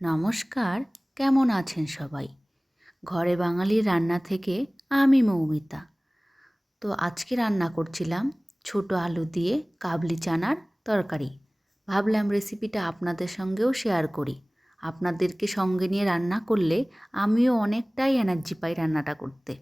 নমস্কার, কেমন আছেন সবাই? ঘরে বাঙালির রান্না থেকে আমি মৌমিতা। তো আজকে রান্না করছিলাম ছোট আলু দিয়ে কাবলি চানার তরকারি। ভাবলাম রেসিপিটা আপনাদের সঙ্গেও শেয়ার করি। আপনাদেরকে সঙ্গে নিয়ে রান্না করলে আমিও অনেকটাই এনার্জি পাই রান্নাটা করতে।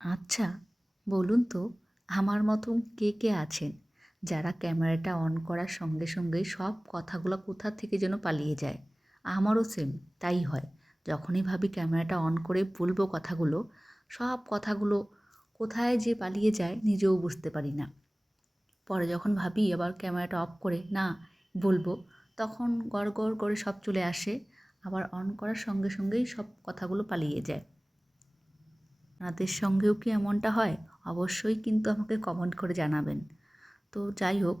আচ্ছা, বলুন তো আমার মতন কে কে আছেন যারা ক্যামেরাটা অন করার সঙ্গে সঙ্গেই সব কথাগুলো কোথা থেকে যেন পালিয়ে যায়? আমারও সেম তাই হয়। যখনই ভাবি ক্যামেরাটা অন করে বলবো কথাগুলো, সব কথাগুলো কোথায় যে পালিয়ে যায় নিজেও বুঝতে পারি না। পরে যখন ভাবি আবার ক্যামেরাটা অফ করে না বলবো, তখন গড় করে সব চলে আসে। আবার অন করার সঙ্গে সঙ্গেই সব কথাগুলো পালিয়ে যায়। আপনাদের সঙ্গেও কি এমনটা হয়? অবশ্যই কিন্তু আমাকে কমেন্ট করে জানাবেন। তো যাই হোক,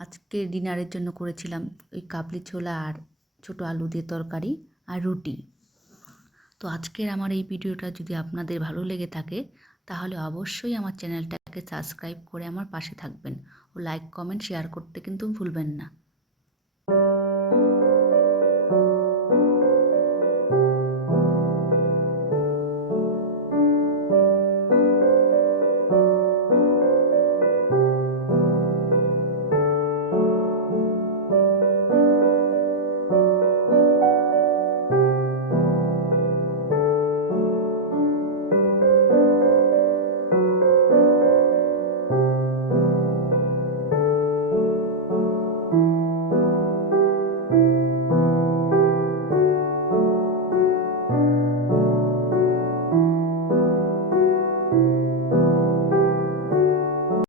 আজকে ডিনারের জন্য করেছিলাম ওই কাবলি ছোলা আর ছোটো আলু দিয়ে তরকারি আর রুটি। তো আজকের আমার এই ভিডিওটা যদি আপনাদের ভালো লেগে থাকে তাহলে অবশ্যই আমার চ্যানেলটাকে সাবস্ক্রাইব করে আমার পাশে থাকবেন ও লাইক কমেন্ট শেয়ার করতে কিন্তু ভুলবেন না।